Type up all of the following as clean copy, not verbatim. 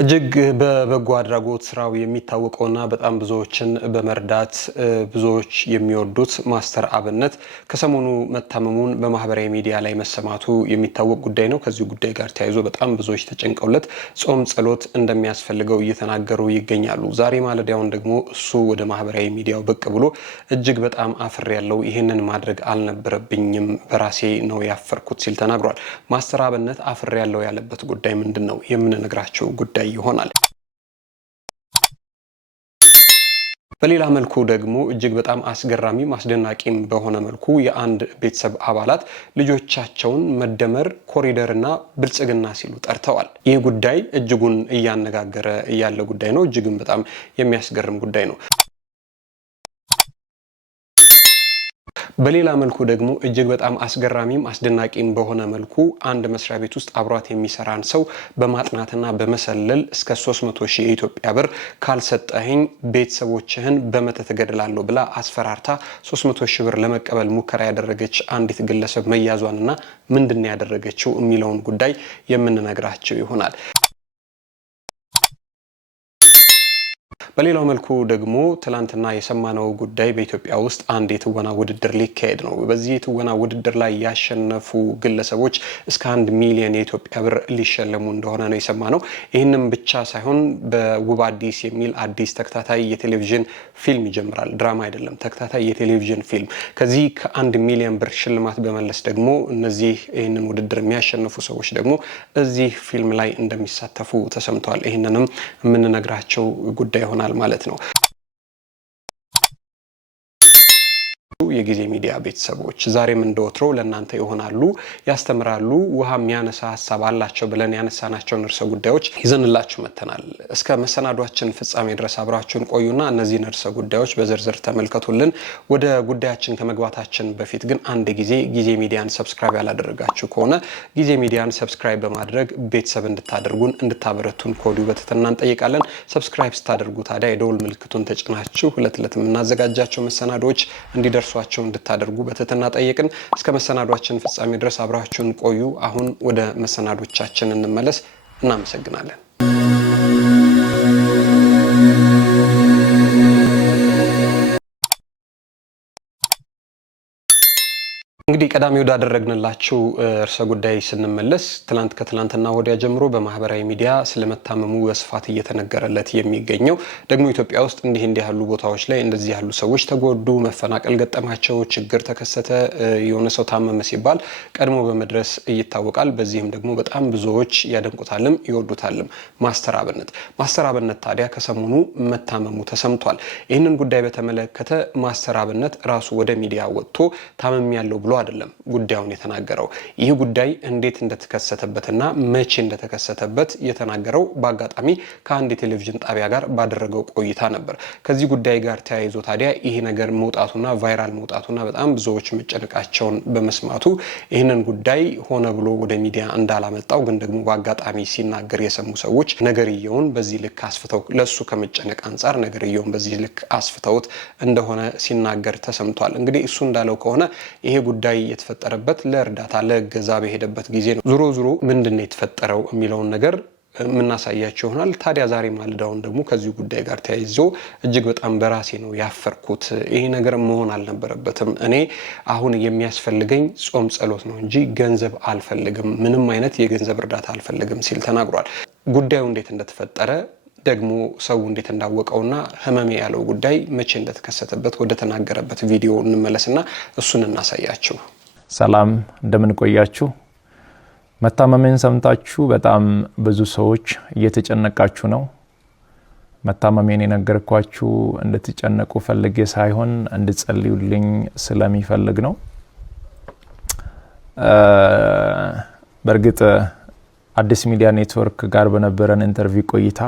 እጅግ በበጎ አድራጎት ስራው የሚታወቀውና በጣም ብዙዎችን በመርዳት ብዙዎች የሚወዱት ማስተር አብነት ከሰሞኑ መታመሙን በማህበራዊ ሚዲያ ላይ መሰማቱ የሚታወቅ ጉዳይ ነው። ከዚህ ጉዳይ ጋር ተያይዞ በጣም ብዙዎች ተጨንቀውለት ጾም ጸሎት እንደሚያስፈልገው እየተናገሩ ይገኛሉ። ዛሬ ማለዳውን ደግሞ እሱ ወደ ማህበራዊ ሚዲያው ብቅ ብሎ እጅግ በጣም አፍሬያለሁ፣ ይህንን ማድረግ አልነበረብኝም፣ በራሴ ነው ያፈርኩት ሲል ተናግሯል። ማስተር አብነት አፍሬያለሁ ያለበት ጉዳይ ምንድነው? የምንነግራቸው ጉዳይ ይሆናል። በሌላ መልኩ ደግሞ እጅግ በጣም አስገራሚም አስደናቂም በሆነ መልኩ የአንድ ቤተሰብ አባላት ልጆቻቸውን መደመር ኮሪደርና ብልጽግና ሲሉ ጠርተዋል። ይህ ጉዳይ እጅጉን እያነጋገረ ያለ ጉዳይ ነው። እጅግም በጣም የሚያስገርም ጉዳይ ነው። በሌላ መልኩ ደግሞ እጅግ በጣም አስገራሚም አስደናቂም በሆነ መልኩ አንድ መስሪያ ቤት ውስጥ አብሯት የሚሰራን ሰው በማጥናትና በመሰለል እስከ 300,000 የኢትዮጵያ ብር ካልሰጠኸኝ ቤተሰቦችህን በመተት እገድላለሁ ብላ አስፈራርታ 300,000 ብር ለመቀበል ሙከራ ያደረገች አንዲት ግለሰብ መያዟንና ምንድን ያደረገችው የሚለውን ጉዳይ የምንነግራቸው ይሆናል። በሌላው መልኩ ደግሞ ትላንትና የሰማነው ጉዳይ በኢትዮጵያ ውስጥ አንድ የትወና ውድድር ሊካሄድ ነው። በዚህ የትወና ውድድር ላይ ያሸነፉ ግለሰቦች እስከ 1 ሚሊዮን የኢትዮጵያ ብር ሊሸለሙ እንደሆነ ነው የሰማነው። ይህንም ብቻ ሳይሆን በውብ አዲስ የሚል አዲስ ተከታታይ የቴሌቪዥን ፊልም ይጀምራል። ድራማ አይደለም፣ ተከታታይ የቴሌቪዥን ፊልም። ከዚህ ከ1 ሚሊዮን ብር ሽልማት በመለስ ደግሞ እነዚህ ይህንን ውድድር የሚያሸንፉ ሰዎች ደግሞ እዚህ ፊልም ላይ እንደሚሳተፉ ተሰምተዋል። ይህንንም የምንነግራቸው ጉዳይ ይሆናል ማለት ነው። የጊዜ ሚዲያ ቤተሰቦች ዛሬም እንደወትሮው ለእናንተ ይሆናሉ፣ ያስተምራሉ፣ ውሃ የሚያነሳ ሀሳብ አላቸው ብለን ያነሳናቸውን ርዕሰ ጉዳዮች ይዘንላችሁ መጥተናል። እስከ መሰናዷችን ፍጻሜ ድረስ አብራችሁን ቆዩና እነዚህን ርዕሰ ጉዳዮች በዝርዝር ተመልከቱልን። ወደ ጉዳያችን ከመግባታችን በፊት ግን አንድ ጊዜ ሚዲያን ሰብስክራይብ ያላደረጋችሁ ከሆነ ጊዜ ሚዲያን ሰብስክራይብ በማድረግ ቤተሰብ እንድታደርጉን እንድታበረቱን ከወዲሁ በትህትና እንጠይቃለን። ሰብስክራይብ ስታደርጉ ታዲያ የደውል ምልክቱን ተጭናችሁ ዕለት ዕለት የምናዘጋጃቸው መሰናዶዎች እንዲደርሱ እንድታደርጉ በትህትና ጠየቅን። እስከ መሰናዷችን ፍጻሜ ድረስ አብራችሁን ቆዩ። አሁን ወደ መሰናዶቻችን እንመለስ። እናመሰግናለን። እንግዲህ ቀዳሚ ወዳደረግንላችሁ ርዕሰ ጉዳይ ስንመለስ ከትላንትና ወዲያ ጀምሮ በማህበራዊ ሚዲያ ስለመታመሙ በስፋት እየተነገረለት የሚገኘው ደግሞ ኢትዮጵያ ውስጥ እንዲህ ያሉ ቦታዎች ላይ እንደዚህ ያሉ ሰዎች ተጎዱ፣ መፈናቀል ገጠማቸው፣ ችግር ተከሰተ፣ የሆነ ሰው ታመመ ሲባል ቀድሞ በመድረስ ይታወቃል። በዚህም ደግሞ በጣም ብዙዎች ያደንቁታልም ይወዱታልም ማስተር አብነት ታዲያ ከሰሞኑ መታመሙ ተሰምቷል። ይህንን ጉዳይ በተመለከተ ማስተር አብነት ራሱ ወደ ሚዲያ ወጥቶ ታመም ያለው ብሎ አይደለም ጉዳዩን የተናገረው። ይህ ጉዳይ እንዴት እንደተከሰተበትና መቼ እንደተከሰተበት የተናገረው በአጋጣሚ ከአንድ የቴሌቪዥን ጣቢያ ጋር ባደረገው ቆይታ ነበር። ከዚህ ጉዳይ ጋር ተያይዞ ታዲያ ይሄ ነገር መውጣቱና ቫይራል መውጣቱና በጣም ብዙዎች መጨነቃቸውን በመስማቱ ይህንን ጉዳይ ሆነ ብሎ ወደ ሚዲያ እንዳላመጣው ግን ደግሞ በአጋጣሚ ሲናገር የሰሙ ሰዎች ነገርየውን በዚህ ልክ አስፍተው ለሱ ከመጨነቅ አንጻር ነገርየውን በዚህ ልክ አስፍተውት እንደሆነ ሲናገር ተሰምቷል። እንግዲህ እሱ እንዳለው ከሆነ ይሄ ጉዳይ የተፈጠረበት ለእርዳታ ለእገዛ በሄደበት ጊዜ ነው። ዙሮ ምንድነው የተፈጠረው የሚለውን ነገር የምናሳያቸው ይሆናል። ታዲያ ዛሬ ማለዳውን ደግሞ ከዚህ ጉዳይ ጋር ተያይዞ እጅግ በጣም በራሴ ነው ያፈርኩት፣ ይሄ ነገር መሆን አልነበረበትም፣ እኔ አሁን የሚያስፈልገኝ ጾም ጸሎት ነው እንጂ ገንዘብ አልፈልግም፣ ምንም አይነት የገንዘብ እርዳታ አልፈልግም ሲል ተናግሯል። ጉዳዩ እንዴት እንደተፈጠረ ደግሞ ሰው እንዴት እንዳወቀውና ህመሜ ያለው ጉዳይ መቼ እንደተከሰተበት ወደ ተናገረበት ቪዲዮ እንመለስና እሱን እናሳያችሁ። ሰላም እንደምን ቆያችሁ? መታመሜን ሰምታችሁ በጣም ብዙ ሰዎች እየተጨነቃችሁ ነው። መታመሜን የነገርኳችሁ እንድትጨነቁ ፈልጌ ሳይሆን እንድትጸልዩልኝ ስለሚፈልግ ነው። በእርግጥ አዲስ ሚዲያ ኔትወርክ ጋር በነበረን ኢንተርቪው ቆይታ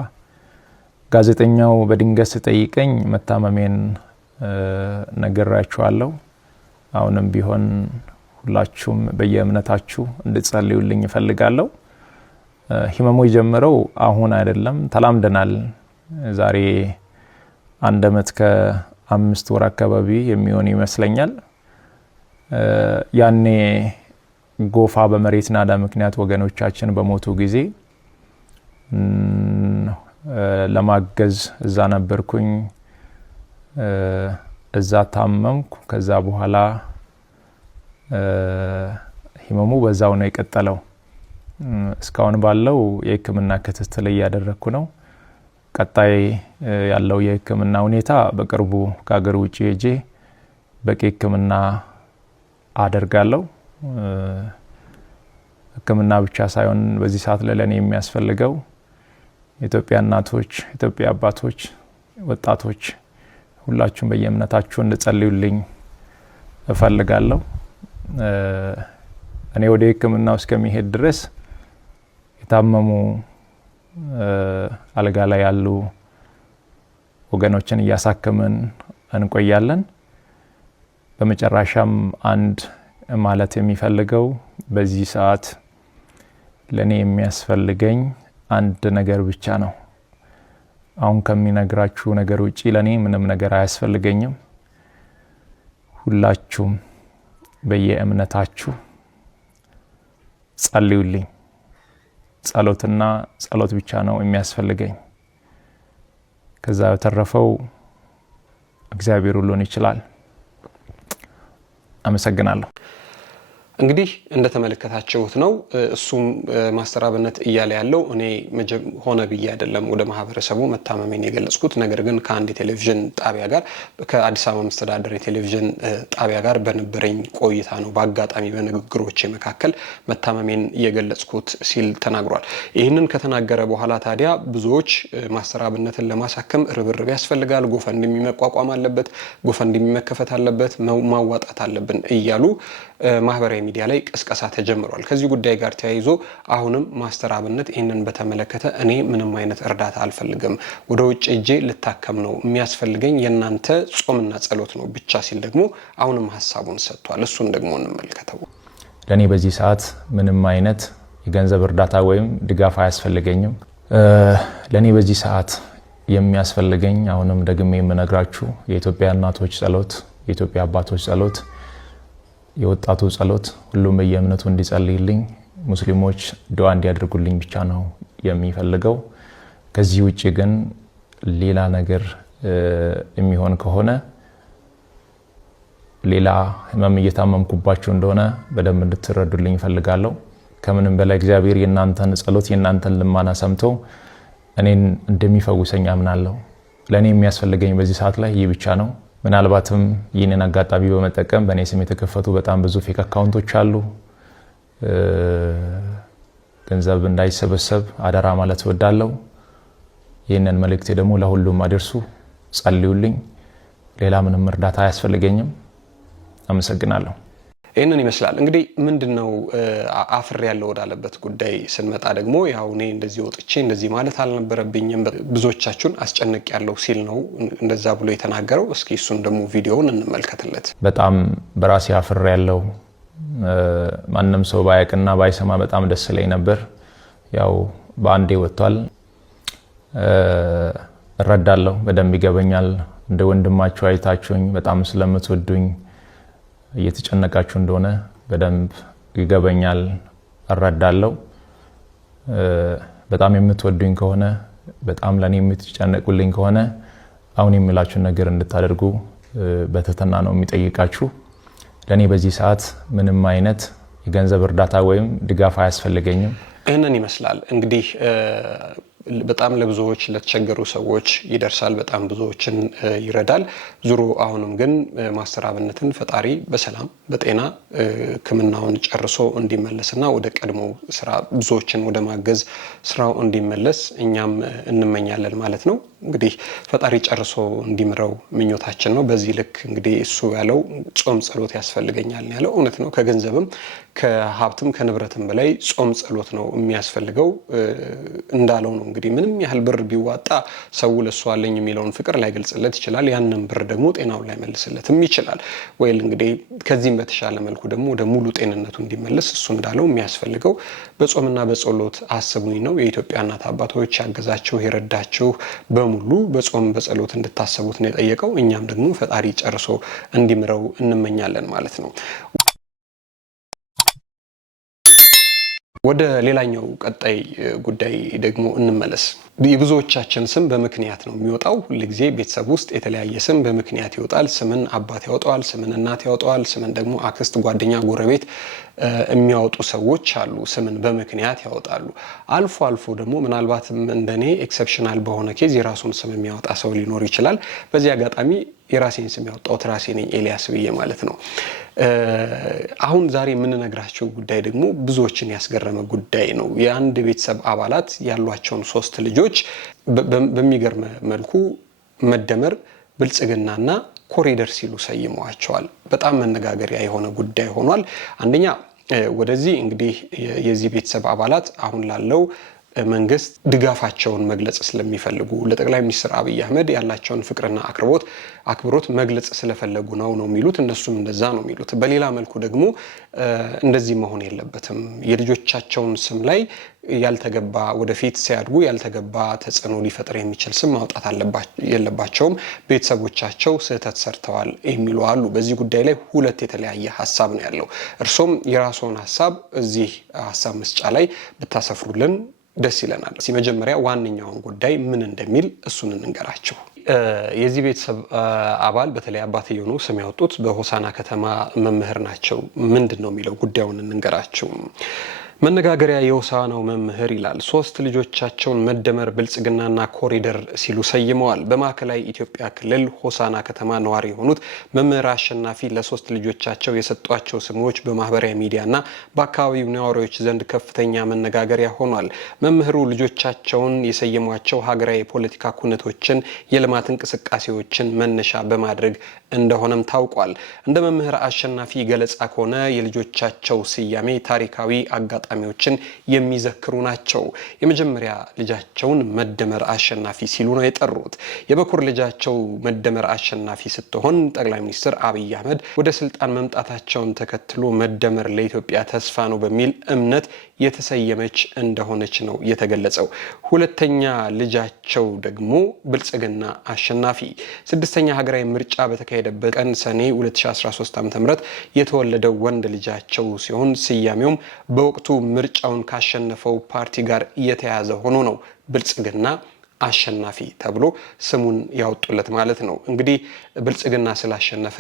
ጋዜጠኛው በድንገት ሲጠይቀኝ መታመሜን ነግራችኋለሁ። አሁንም ቢሆን ሁላችሁም በየእምነታችሁ እንድትጸልዩልኝ እፈልጋለሁ። ህመሙ የጀመረው አሁን አይደለም፣ ተላምደናል። ዛሬ 1 ዓመት ከ5 ወር አካባቢ የሚሆን ይመስለኛል። ያኔ ጎፋ በመሬት ናዳ ምክንያት ወገኖቻችን በሞቱ ጊዜ ለማገዝ እዛ ነበርኩኝ። እዛ ታመምኩ። ከዛ በኋላ ህመሙ በዛው ነው የቀጠለው። እስካሁን ባለው የህክምና ክትትል እያደረኩ ነው። ቀጣይ ያለው የህክምና ሁኔታ በቅርቡ ከሀገር ውጪ ሄጄ በቂ ህክምና አደርጋለሁ። ህክምና ብቻ ሳይሆን በዚህ ሰዓት ለኔ የሚያስፈልገው ኢትዮጵያ እናቶች፣ ኢትዮጵያ አባቶች፣ ወጣቶች ሁላችሁም በየእምነታችሁ እንድጸልዩልኝ እፈልጋለሁ። እኔ ወደ ህክምናው እስከሚሄድ ድረስ የታመሙ አልጋ ላይ ያሉ ወገኖችን እያሳከምን እንቆያለን። በመጨረሻም አንድ ማለት የሚፈልገው በዚህ ሰዓት ለኔ የሚያስፈልገኝ አንድ ነገር ብቻ ነው። አሁን ከሚነግራችሁ ነገር ውጪ ለኔ ምንም ነገር አያስፈልገኝም። ሁላችሁም በየእምነታችሁ ጸልዩልኝ። ጸሎትና ጸሎት ብቻ ነው የሚያስፈልገኝ። ከዛ በተረፈው እግዚአብሔር ሁሉን ይችላል። አመሰግናለሁ። እንግዲህ እንደተመለከታችሁት ነው። እሱም ማስተር አብነት እያለ ያለው እኔ ሆነ ብዬ አይደለም ወደ ማህበረሰቡ መታመሜን የገለጽኩት፣ ነገር ግን ከአንድ የቴሌቪዥን ጣቢያ ጋር ከአዲስ አበባ መስተዳድር የቴሌቪዥን ጣቢያ ጋር በነበረኝ ቆይታ ነው በአጋጣሚ በንግግሮቼ መካከል መታመሜን የገለጽኩት ሲል ተናግሯል። ይህንን ከተናገረ በኋላ ታዲያ ብዙዎች ማስተር አብነትን ለማሳከም ርብርብ ያስፈልጋል፣ ጎፈንድሚ መቋቋም አለበት፣ ጎፈንድሚ መከፈት አለበት፣ ማዋጣት አለብን እያሉ ማህበራዊ ሚዲያ ላይ ቅስቀሳ ተጀምሯል። ከዚህ ጉዳይ ጋር ተያይዞ አሁንም ማስተር አብነት ይህንን በተመለከተ እኔ ምንም አይነት እርዳታ አልፈልግም፣ ወደ ውጭ እጄ ልታከም ነው፣ የሚያስፈልገኝ የእናንተ ጾምና ጸሎት ነው ብቻ ሲል ደግሞ አሁንም ሀሳቡን ሰጥቷል። እሱን ደግሞ እንመልከተው። ለኔ በዚህ ሰዓት ምንም አይነት የገንዘብ እርዳታ ወይም ድጋፍ አያስፈልገኝም። ለኔ በዚህ ሰዓት የሚያስፈልገኝ አሁንም ደግሜ የምነግራችሁ የኢትዮጵያ እናቶች ጸሎት፣ የኢትዮጵያ አባቶች ጸሎት፣ የወጣቱ ጸሎት፣ ሁሉም በየእምነቱ እንዲጸልይልኝ፣ ሙስሊሞች ዱዓ እንዲያደርጉልኝ ብቻ ነው የሚፈልገው። ከዚህ ውጪ ግን ሌላ ነገር የሚሆን ከሆነ ሌላ ህመም እየታመምኩባችሁ እንደሆነ በደንብ እንድትረዱልኝ እፈልጋለሁ። ከምንም በላይ እግዚአብሔር የእናንተን ጸሎት የእናንተን ልማና ሰምቶ እኔን እንደሚፈውሰኝ አምናለሁ። ለኔ የሚያስፈልገኝ በዚህ ሰዓት ላይ ይህ ብቻ ነው። ምናልባትም ይህንን አጋጣሚ በመጠቀም በእኔ ስም የተከፈቱ በጣም ብዙ ፌክ አካውንቶች አሉ። ገንዘብ እንዳይሰበሰብ አደራ ማለት እወዳለሁ። ይህንን መልእክቴ ደግሞ ለሁሉም አድርሱ፣ ጸልዩልኝ። ሌላ ምንም እርዳታ አያስፈልገኝም። አመሰግናለሁ። ይህንን ይመስላል እንግዲህ ምንድነው አፍሬ ያለው ወዳለበት ጉዳይ ስንመጣ ደግሞ ያው እኔ እንደዚህ ወጥቼ እንደዚህ ማለት አልነበረብኝም ብዙዎቻችሁን አስጨነቅ ያለው ሲል ነው እንደዛ ብሎ የተናገረው። እስኪ እሱን ደግሞ ቪዲዮውን እንመልከትለት። በጣም በራሴ አፍሬ ያለው ማንንም ሰው ባያቅና ባይሰማ በጣም ደስ ይለኝ ነበር። ያው በአንዴ ወጥቷል። እረዳለሁ፣ በደንብ ይገበኛል። እንደ ወንድማችሁ አይታችሁኝ በጣም ስለምትወዱኝ እየተጨነቃችሁ እንደሆነ በደንብ ይገበኛል፣ እረዳለሁ። በጣም የምትወዱኝ ከሆነ በጣም ለኔ የምትጨነቁልኝ ከሆነ አሁን የምላችሁን ነገር እንድታደርጉ በትህትና ነው የሚጠይቃችሁ። ለኔ በዚህ ሰዓት ምንም አይነት የገንዘብ እርዳታ ወይም ድጋፍ አያስፈልገኝም። ይህንን ይመስላል እንግዲህ በጣም ለብዙዎች ለተቸገሩ ሰዎች ይደርሳል፣ በጣም ብዙዎችን ይረዳል። ዙሮ አሁንም ግን ማስተር አብነትን ፈጣሪ በሰላም በጤና ሕክምናውን ጨርሶ እንዲመለስና ወደ ቀድሞ ስራ ብዙዎችን ወደ ማገዝ ስራው እንዲመለስ እኛም እንመኛለን ማለት ነው። እንግዲህ ፈጣሪ ጨርሶ እንዲምረው ምኞታችን ነው። በዚህ ልክ እንግዲህ እሱ ያለው ጾም ጸሎት ያስፈልገኛል ያለው እውነት ነው። ከገንዘብም ከሀብትም ከንብረትም በላይ ጾም ጸሎት ነው የሚያስፈልገው እንዳለው ነው። እንግዲህ ምንም ያህል ብር ቢዋጣ ሰው ለሱ አለኝ የሚለውን ፍቅር ላይገልጽለት ይችላል። ያንን ብር ደግሞ ጤናውን ላይመልስለትም ይችላል። ወይል እንግዲህ ከዚህም በተሻለ መልኩ ደግሞ ወደ ሙሉ ጤንነቱ እንዲመለስ እሱ እንዳለው የሚያስፈልገው በጾምና በጸሎት አስቡኝ ነው። የኢትዮጵያ እናት አባቶች ያገዛችሁ የረዳችሁ በሙሉ በጾም በጸሎት እንድታሰቡት ነው የጠየቀው። እኛም ደግሞ ፈጣሪ ጨርሶ እንዲምረው እንመኛለን ማለት ነው። ወደ ሌላኛው ቀጣይ ጉዳይ ደግሞ እንመለስ። የብዙዎቻችን ስም በምክንያት ነው የሚወጣው። ሁልጊዜ ቤተሰብ ውስጥ የተለያየ ስም በምክንያት ይወጣል። ስምን አባት ያወጣዋል፣ ስምን እናት ያወጣዋል፣ ስምን ደግሞ አክስት፣ ጓደኛ፣ ጎረቤት የሚያወጡ ሰዎች አሉ። ስምን በምክንያት ያወጣሉ። አልፎ አልፎ ደግሞ ምናልባትም እንደኔ ኤክሰፕሽናል በሆነ ኬዝ የራሱን ስም የሚያወጣ ሰው ሊኖር ይችላል። በዚህ አጋጣሚ የራሴን ስም ያወጣሁት ራሴ ነኝ፣ ኤልያስ ብዬ ማለት ነው። አሁን ዛሬ የምንነግራቸው ጉዳይ ደግሞ ብዙዎችን ያስገረመ ጉዳይ ነው። የአንድ ቤተሰብ አባላት ያሏቸውን 3 ልጆች በሚገርም መልኩ መደመር፣ ብልጽግናና ኮሪደር ሲሉ ሰይመዋቸዋል። በጣም መነጋገሪያ የሆነ ጉዳይ ሆኗል። አንደኛ ወደዚህ እንግዲህ የዚህ ቤተሰብ አባላት አሁን ላለው መንግስት ድጋፋቸውን መግለጽ ስለሚፈልጉ ለጠቅላይ ሚኒስትር አብይ አህመድ ያላቸውን ፍቅርና አክብሮት መግለጽ ስለፈለጉ ነው የሚሉት። እነሱም እንደዛ ነው የሚሉት። በሌላ መልኩ ደግሞ እንደዚህ መሆን የለበትም፣ የልጆቻቸውን ስም ላይ ያልተገባ ወደፊት ሲያድጉ ያልተገባ ተጽዕኖ ሊፈጥር የሚችል ስም ማውጣት የለባቸውም፣ ቤተሰቦቻቸው ስህተት ሰርተዋል የሚሉ አሉ። በዚህ ጉዳይ ላይ 2 የተለያየ ሀሳብ ነው ያለው። እርሶም የራስዎን ሀሳብ እዚህ ሀሳብ መስጫ ላይ ብታሰፍሩልን ደስ ይለናል። መጀመሪያ ዋነኛውን ጉዳይ ምን እንደሚል እሱን እንንገራችሁ። የዚህ ቤተሰብ አባል በተለይ አባትየው ነው ስም ያወጡት፣ በሆሳና ከተማ መምህር ናቸው። ምንድን ነው የሚለው ጉዳዩን እንንገራችሁ። መነጋገሪያ የሆሳናው መምህር ይላል 3 ልጆቻቸውን መደመር፣ ብልጽግናና ኮሪደር ሲሉ ሰይመዋል። በማዕከላዊ ኢትዮጵያ ክልል ሆሳና ከተማ ነዋሪ የሆኑት መምህር አሸናፊ ለ3 ልጆቻቸው የሰጧቸው ስሞች በማህበራዊ ሚዲያና በአካባቢው ነዋሪዎች ዘንድ ከፍተኛ መነጋገሪያ ሆኗል። መምህሩ ልጆቻቸውን የሰየሟቸው ሀገራዊ የፖለቲካ ኩነቶችን፣ የልማት እንቅስቃሴዎችን መነሻ በማድረግ እንደሆነም ታውቋል። እንደ መምህር አሸናፊ ገለጻ ከሆነ የልጆቻቸው ስያሜ ታሪካዊ አጋጣሚዎችን የሚዘክሩ ናቸው። የመጀመሪያ ልጃቸውን መደመር አሸናፊ ሲሉ ነው የጠሩት። የበኩር ልጃቸው መደመር አሸናፊ ስትሆን ጠቅላይ ሚኒስትር አብይ አህመድ ወደ ስልጣን መምጣታቸውን ተከትሎ መደመር ለኢትዮጵያ ተስፋ ነው በሚል እምነት የተሰየመች እንደሆነች ነው የተገለጸው። ሁለተኛ ልጃቸው ደግሞ ብልጽግና አሸናፊ 6ኛ ሀገራዊ ምርጫ በተካሄደበት ቀን ሰኔ 2013 ዓ.ም የተወለደው ወንድ ልጃቸው ሲሆን ስያሜውም በወቅቱ ምርጫውን ካሸነፈው ፓርቲ ጋር የተያያዘ ሆኖ ነው ብልጽግና አሸናፊ ተብሎ ስሙን ያወጡለት ማለት ነው። እንግዲህ ብልጽግና ስላሸነፈ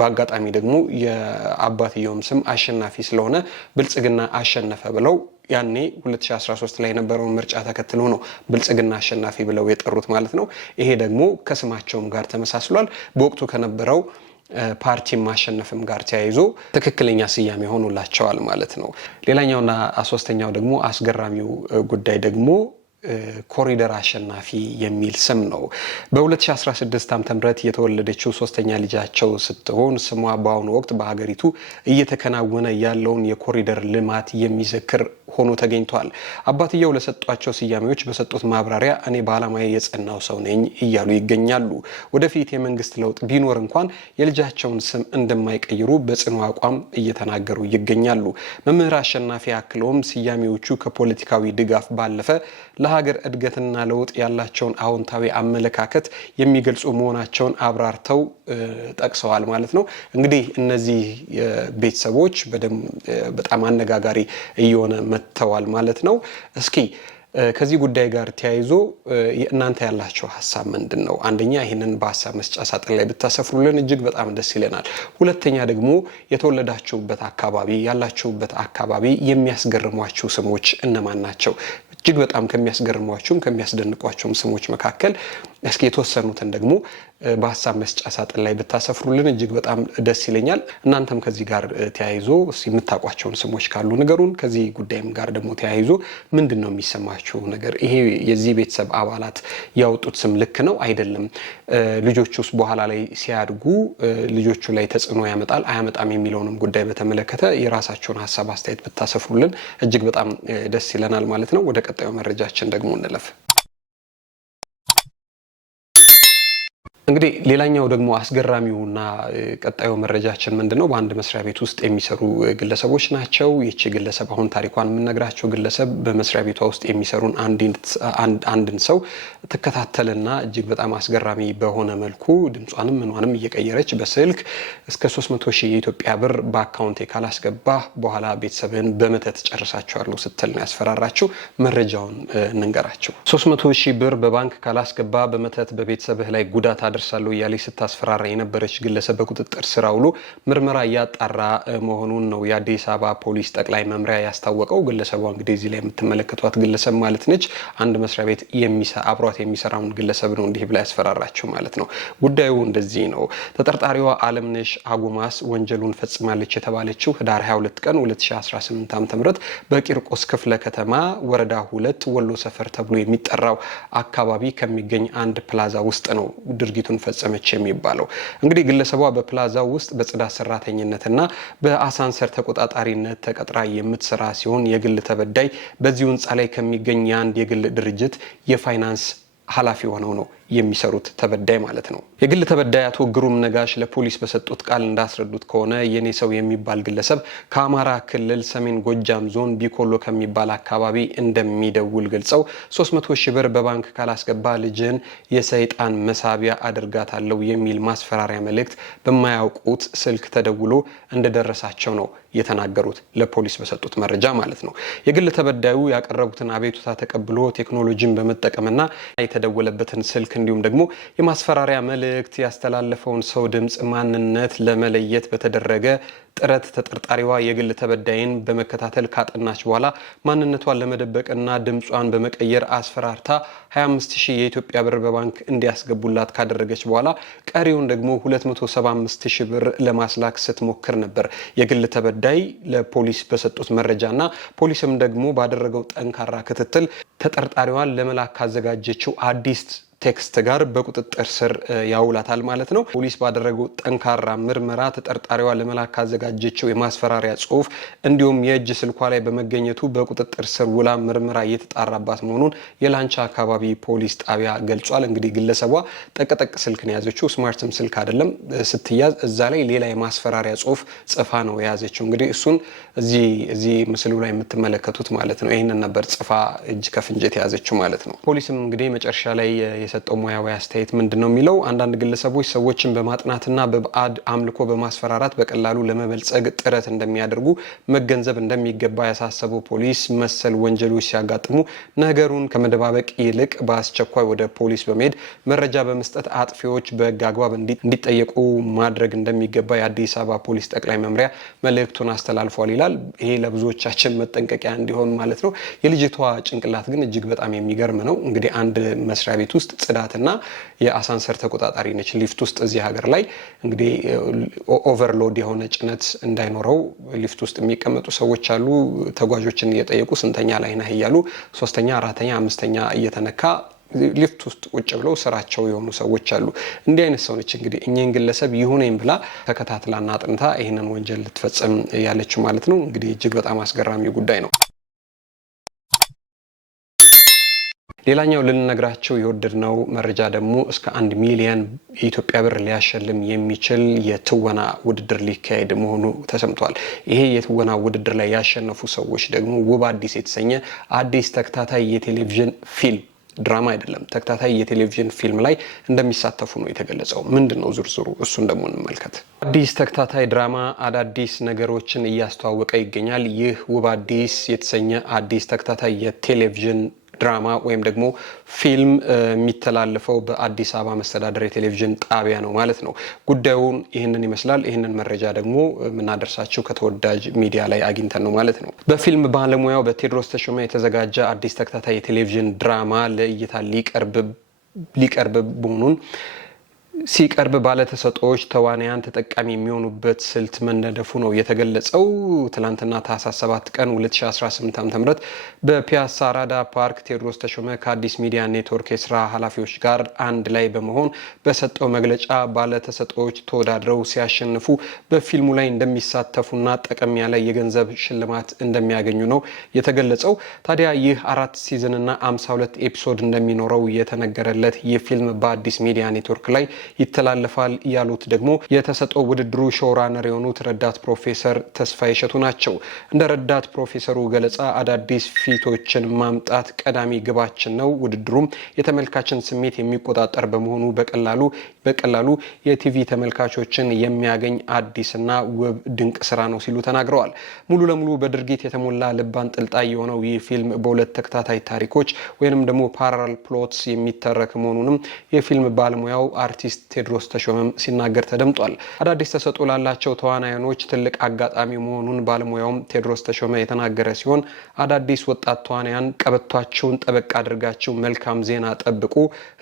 በአጋጣሚ ደግሞ የአባትየውም ስም አሸናፊ ስለሆነ ብልጽግና አሸነፈ ብለው ያኔ 2013 ላይ የነበረውን ምርጫ ተከትሎ ነው ብልጽግና አሸናፊ ብለው የጠሩት ማለት ነው። ይሄ ደግሞ ከስማቸውም ጋር ተመሳስሏል። በወቅቱ ከነበረው ፓርቲ ማሸነፍም ጋር ተያይዞ ትክክለኛ ስያሜ ሆኖላቸዋል ማለት ነው። ሌላኛውና 3ኛው ደግሞ አስገራሚው ጉዳይ ደግሞ ኮሪደር አሸናፊ የሚል ስም ነው። በ2016 ዓ.ም የተወለደችው 3ኛ ልጃቸው ስትሆን ስሟ በአሁኑ ወቅት በሀገሪቱ እየተከናወነ ያለውን የኮሪደር ልማት የሚዘክር ሆኖ ተገኝቷል። አባትየው ለሰጧቸው ስያሜዎች በሰጡት ማብራሪያ እኔ በዓላማዬ የጸናው ሰው ነኝ እያሉ ይገኛሉ። ወደፊት የመንግስት ለውጥ ቢኖር እንኳን የልጃቸውን ስም እንደማይቀይሩ በጽኑ አቋም እየተናገሩ ይገኛሉ። መምህር አሸናፊ አክለውም ስያሜዎቹ ከፖለቲካዊ ድጋፍ ባለፈ ለሀገር እድገትና ለውጥ ያላቸውን አዎንታዊ አመለካከት የሚገልጹ መሆናቸውን አብራርተው ጠቅሰዋል ማለት ነው። እንግዲህ እነዚህ ቤተሰቦች በጣም አነጋጋሪ እየሆነ መጥተዋል ማለት ነው። እስኪ ከዚህ ጉዳይ ጋር ተያይዞ እናንተ ያላችሁ ሐሳብ ምንድነው? አንደኛ ይሄንን በሐሳብ መስጫ ሳጥን ላይ ብታሰፍሩልን እጅግ በጣም ደስ ይለናል። ሁለተኛ ደግሞ የተወለዳችሁበት አካባቢ ያላችሁበት አካባቢ የሚያስገርሟችሁ ስሞች እነማን ናቸው? እጅግ በጣም ከሚያስገርሟችሁም ከሚያስደንቋችሁም ስሞች መካከል እስኪ የተወሰኑትን ደግሞ በሐሳብ መስጫ ሳጥን ላይ ብታሰፍሩልን እጅግ በጣም ደስ ይለኛል። እናንተም ከዚህ ጋር ተያይዞ የምታውቋቸውን ስሞች ካሉ ንገሩን። ከዚህ ጉዳይም ጋር ደግሞ ተያይዞ ምንድነው የሚሰማችሁ ነገር? ይሄ የዚህ ቤተሰብ አባላት ያወጡት ስም ልክ ነው አይደለም? ልጆቹስ በኋላ ላይ ሲያድጉ ልጆቹ ላይ ተጽዕኖ ያመጣል አያመጣም የሚለውንም ጉዳይ በተመለከተ የራሳችሁን ሐሳብ አስተያየት ብታሰፍሩልን እጅግ በጣም ደስ ይለናል ማለት ነው። ወደ ቀጣዩ መረጃችን ደግሞ እንለፍ። እንግዲህ ሌላኛው ደግሞ አስገራሚውና ቀጣዩ መረጃችን ምንድነው? በአንድ መስሪያ ቤት ውስጥ የሚሰሩ ግለሰቦች ናቸው። ይህች ግለሰብ አሁን ታሪኳን የምነግራቸው ግለሰብ በመስሪያ ቤቷ ውስጥ የሚሰሩን አንድን ሰው ትከታተልና እጅግ በጣም አስገራሚ በሆነ መልኩ ድምጿንም ምኗንም እየቀየረች በስልክ እስከ 300,000 የኢትዮጵያ ብር በአካውንቴ ካላስገባ በኋላ ቤተሰብን በመተት ጨርሳቸዋለሁ ስትል ነው ያስፈራራቸው። መረጃውን እንንገራቸው። 300,000 ብር በባንክ ካላስገባ በመተት በቤተሰብህ ላይ ጉዳት አደርሳለሁ እያለች ስታስፈራራ የነበረች ግለሰብ በቁጥጥር ስር አውሎ ምርመራ እያጣራ መሆኑን ነው የአዲስ አበባ ፖሊስ ጠቅላይ መምሪያ ያስታወቀው። ግለሰቧ እንግዲህ እዚህ ላይ የምትመለከቷት ግለሰብ ማለት ነች። አንድ መስሪያ ቤት አብሯት የሚሰራውን ግለሰብ ነው እንዲህ ብላ ያስፈራራቸው ማለት ነው። ጉዳዩ እንደዚህ ነው። ተጠርጣሪዋ አለምነሽ አጉማስ ወንጀሉን ፈጽማለች የተባለችው ህዳር 22 ቀን 2018 ዓ.ም በቂርቆስ ክፍለ ከተማ ወረዳ 2 ወሎ ሰፈር ተብሎ የሚጠራው አካባቢ ከሚገኝ አንድ ፕላዛ ውስጥ ነው ድርጊቱን ፈጸመች የሚባለው። እንግዲህ ግለሰቧ በፕላዛው ውስጥ በጽዳት ሰራተኝነትና በአሳንሰር ተቆጣጣሪነት ተቀጥራ የምትሰራ ሲሆን የግል ተበዳይ በዚሁ ህንፃ ላይ ከሚገኝ የአንድ የግል ድርጅት የፋይናንስ ኃላፊ ሆነው ነው የሚሰሩት ተበዳይ ማለት ነው። የግል ተበዳይ አቶ ግሩም ነጋሽ ለፖሊስ በሰጡት ቃል እንዳስረዱት ከሆነ የኔ ሰው የሚባል ግለሰብ ከአማራ ክልል ሰሜን ጎጃም ዞን ቢኮሎ ከሚባል አካባቢ እንደሚደውል ገልጸው 300,000 ብር በባንክ ካላስገባ ልጅን የሰይጣን መሳቢያ አድርጋታለሁ የሚል ማስፈራሪያ መልእክት በማያውቁት ስልክ ተደውሎ እንደደረሳቸው ነው የተናገሩት፣ ለፖሊስ በሰጡት መረጃ ማለት ነው። የግል ተበዳዩ ያቀረቡትን አቤቱታ ተቀብሎ ቴክኖሎጂን በመጠቀምና የተደወለበትን ስልክ እንዲሁም ደግሞ የማስፈራሪያ መልእክት ያስተላለፈውን ሰው ድምጽ ማንነት ለመለየት በተደረገ ጥረት ተጠርጣሪዋ የግል ተበዳይን በመከታተል ካጠናች በኋላ ማንነቷን ለመደበቅና ድምጿን በመቀየር አስፈራርታ 25,000 የኢትዮጵያ ብር በባንክ እንዲያስገቡላት ካደረገች በኋላ ቀሪውን ደግሞ 275,000 ብር ለማስላክ ስትሞክር ነበር የግል ተበዳይ ለፖሊስ በሰጡት መረጃና ፖሊስም ደግሞ ባደረገው ጠንካራ ክትትል ተጠርጣሪዋን ለመላክ ካዘጋጀችው አዲስ ቴክስት ጋር በቁጥጥር ስር ያውላታል ማለት ነው። ፖሊስ ባደረገው ጠንካራ ምርመራ ተጠርጣሪዋ ለመላክ ካዘጋጀችው የማስፈራሪያ ጽሁፍ እንዲሁም የእጅ ስልኳ ላይ በመገኘቱ በቁጥጥር ስር ውላ ምርመራ እየተጣራባት መሆኑን የላንቻ አካባቢ ፖሊስ ጣቢያ ገልጿል። እንግዲህ ግለሰቧ ጠቅጠቅ ስልክ ነው የያዘችው፣ ስማርትም ስልክ አይደለም። ስትያዝ እዛ ላይ ሌላ የማስፈራሪያ ጽሁፍ ጽፋ ነው የያዘችው። እንግዲህ እሱን እዚህ ምስሉ ላይ የምትመለከቱት ማለት ነው። ይህንን ነበር ጽፋ እጅ ከፍንጀት የያዘችው ማለት ነው። ፖሊስም እንግዲህ መጨረሻ ላይ የሰጠው ሙያዊ አስተያየት ምንድነው የሚለው? አንዳንድ ግለሰቦች ሰዎችን በማጥናትና በባዕድ አምልኮ በማስፈራራት በቀላሉ ለመበልጸግ ጥረት እንደሚያደርጉ መገንዘብ እንደሚገባ ያሳሰበው ፖሊስ መሰል ወንጀሎች ሲያጋጥሙ ነገሩን ከመደባበቅ ይልቅ በአስቸኳይ ወደ ፖሊስ በመሄድ መረጃ በመስጠት አጥፊዎች በሕግ አግባብ እንዲጠየቁ ማድረግ እንደሚገባ የአዲስ አበባ ፖሊስ ጠቅላይ መምሪያ መልእክቱን አስተላልፏል ይላል። ይሄ ለብዙዎቻችን መጠንቀቂያ እንዲሆን ማለት ነው። የልጅቷ ጭንቅላት ግን እጅግ በጣም የሚገርም ነው። እንግዲህ አንድ መስሪያ ቤት ውስጥ ጽዳትና የአሳንሰር ተቆጣጣሪ ነች። ሊፍት ውስጥ እዚህ ሀገር ላይ እንግዲህ ኦቨርሎድ የሆነ ጭነት እንዳይኖረው ሊፍት ውስጥ የሚቀመጡ ሰዎች አሉ። ተጓዦችን እየጠየቁ ስንተኛ ላይ ነህ እያሉ 3ኛ፣ 4ኛ፣ 5ኛ እየተነካ ሊፍት ውስጥ ቁጭ ብለው ስራቸው የሆኑ ሰዎች አሉ። እንዲህ አይነት ሰው ነች እንግዲህ እኚህን ግለሰብ ይሁነኝ ብላ ተከታትላና አጥንታ ይህንን ወንጀል ልትፈጽም ያለችው ማለት ነው። እንግዲህ እጅግ በጣም አስገራሚ ጉዳይ ነው። ሌላኛው ልንነግራቸው የወደድነው መረጃ ደግሞ እስከ 1 ሚሊዮን የኢትዮጵያ ብር ሊያሸልም የሚችል የትወና ውድድር ሊካሄድ መሆኑ ተሰምቷል። ይሄ የትወና ውድድር ላይ ያሸነፉ ሰዎች ደግሞ ውብ አዲስ የተሰኘ አዲስ ተከታታይ የቴሌቪዥን ፊልም ድራማ አይደለም፣ ተከታታይ የቴሌቪዥን ፊልም ላይ እንደሚሳተፉ ነው የተገለጸው። ምንድነው ዝርዝሩ? እሱን ደግሞ እንመልከት። አዲስ ተከታታይ ድራማ አዳዲስ ነገሮችን እያስተዋወቀ ይገኛል። ይህ ውብ አዲስ የተሰኘ አዲስ ተከታታይ የቴሌቪዥን ድራማ ወይም ደግሞ ፊልም የሚተላለፈው በአዲስ አበባ መስተዳደር የቴሌቪዥን ጣቢያ ነው ማለት ነው። ጉዳዩን ይህንን ይመስላል። ይህንን መረጃ ደግሞ የምናደርሳቸው ከተወዳጅ ሚዲያ ላይ አግኝተን ነው ማለት ነው። በፊልም ባለሙያው በቴዎድሮስ ተሾመ የተዘጋጀ አዲስ ተከታታይ የቴሌቪዥን ድራማ ለእይታ ሊቀርብ መሆኑን ሲቀርብ ባለተሰጦች ተዋናያን ተጠቃሚ የሚሆኑበት ስልት መነደፉ ነው የተገለጸው። ትላንትና ታህሳስ 7 ቀን 2018 ዓ.ም በፒያሳ አራዳ ፓርክ ቴዎድሮስ ተሾመ ከአዲስ ሚዲያ ኔትወርክ የስራ ኃላፊዎች ጋር አንድ ላይ በመሆን በሰጠው መግለጫ ባለተሰጦች ተወዳድረው ሲያሸንፉ በፊልሙ ላይ እንደሚሳተፉና ጠቀም ያለ የገንዘብ ሽልማት እንደሚያገኙ ነው የተገለጸው። ታዲያ ይህ 4 ሲዝንና 52 ኤፒሶድ እንደሚኖረው የተነገረለት ይህ ፊልም በአዲስ ሚዲያ ኔትወርክ ላይ ይተላለፋል ያሉት ደግሞ የተሰጠው ውድድሩ ሾውራነር የሆኑት ረዳት ፕሮፌሰር ተስፋዬ እሸቱ ናቸው። እንደ ረዳት ፕሮፌሰሩ ገለጻ አዳዲስ ፊቶችን ማምጣት ቀዳሚ ግባችን ነው። ውድድሩም የተመልካችን ስሜት የሚቆጣጠር በመሆኑ በቀላሉ የቲቪ ተመልካቾችን የሚያገኝ አዲስና ውብ ድንቅ ስራ ነው ሲሉ ተናግረዋል። ሙሉ ለሙሉ በድርጊት የተሞላ ልብ አንጠልጣይ የሆነው ይህ ፊልም በሁለት ተከታታይ ታሪኮች ወይንም ደግሞ ፓራል ፕሎትስ የሚተረክ መሆኑንም የፊልም ባለሙያው አርቲስት ቴዎድሮስ ተሾመም ሲናገር ተደምጧል። አዳዲስ ተሰጥኦ ላላቸው ተዋናዮች ትልቅ አጋጣሚ መሆኑን ባለሙያውም ቴዎድሮስ ተሾመ የተናገረ ሲሆን አዳዲስ ወጣት ተዋናያን ቀበቷቸውን ጠበቅ አድርጋችሁ መልካም ዜና ጠብቁ፣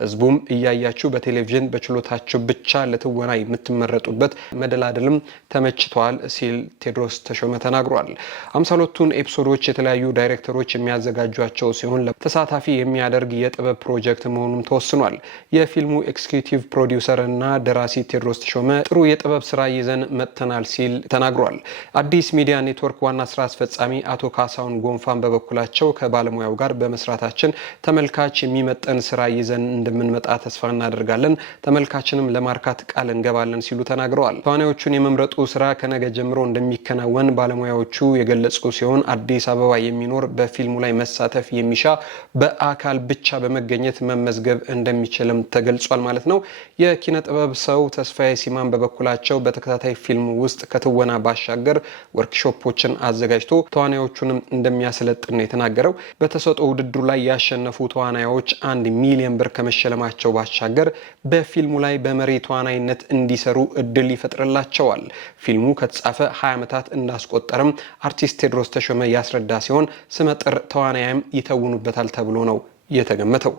ህዝቡም እያያችሁ በቴሌቪዥን በችሎታችሁ ብቻ ለትወና የምትመረጡበት መደላደልም ተመችቷል ሲል ቴዎድሮስ ተሾመ ተናግሯል። 52ቱን ኤፒሶዶች የተለያዩ ዳይሬክተሮች የሚያዘጋጇቸው ሲሆን ተሳታፊ የሚያደርግ የጥበብ ፕሮጀክት መሆኑም ተወስኗል። የፊልሙ ኤክስኪዩቲቭ ፕሮዲውሰር እና ደራሲ ቴዎድሮስ ተሾመ ጥሩ የጥበብ ስራ ይዘን መጥተናል ሲል ተናግሯል። አዲስ ሚዲያ ኔትወርክ ዋና ስራ አስፈጻሚ አቶ ካሳሁን ጎንፋን በበኩላቸው ከባለሙያው ጋር በመስራታችን ተመልካች የሚመጠን ስራ ይዘን እንደምንመጣ ተስፋ እናደርጋለን፣ ተመልካችንም ለማርካት ቃል እንገባለን ሲሉ ተናግረዋል። ተዋናዮቹን የመምረጡ ስራ ከነገ ጀምሮ እንደሚከናወን ባለሙያዎቹ የገለጹ ሲሆን አዲስ አበባ የሚኖር በፊልሙ ላይ መሳተፍ የሚሻ በአካል ብቻ በመገኘት መመዝገብ እንደሚችልም ተገልጿል ማለት ነው። የኪነ ጥበብ ሰው ተስፋዬ ሲማን በበኩላቸው በተከታታይ ፊልም ውስጥ ከትወና ባሻገር ወርክሾፖችን አዘጋጅቶ ተዋናዮቹንም እንደሚያሰለጥን ነው የተናገረው። በተሰጠው ውድድሩ ላይ ያሸነፉ ተዋናዮች 1 ሚሊዮን ብር ከመሸለማቸው ባሻገር በፊልሙ ላይ በመሪ ተዋናይነት እንዲሰሩ እድል ይፈጥርላቸዋል። ፊልሙ ከተጻፈ 20 ዓመታት እንዳስቆጠረም አርቲስት ቴዎድሮስ ተሾመ ያስረዳ ሲሆን ስመጥር ተዋናያም ይተውኑበታል ተብሎ ነው የተገመተው።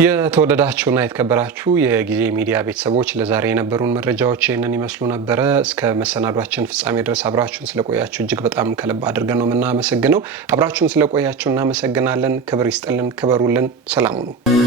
የተወደዳችሁና የተከበራችሁ የጊዜ ሚዲያ ቤተሰቦች ለዛሬ የነበሩን መረጃዎች ይህንን ይመስሉ ነበረ። እስከ መሰናዷችን ፍጻሜ ድረስ አብራችሁን ስለቆያችሁ እጅግ በጣም ከልብ አድርገን ነው የምናመሰግነው። አብራችሁን ስለቆያችሁ እናመሰግናለን። ክብር ይስጥልን፣ ክበሩልን፣ ሰላም ሁኑ።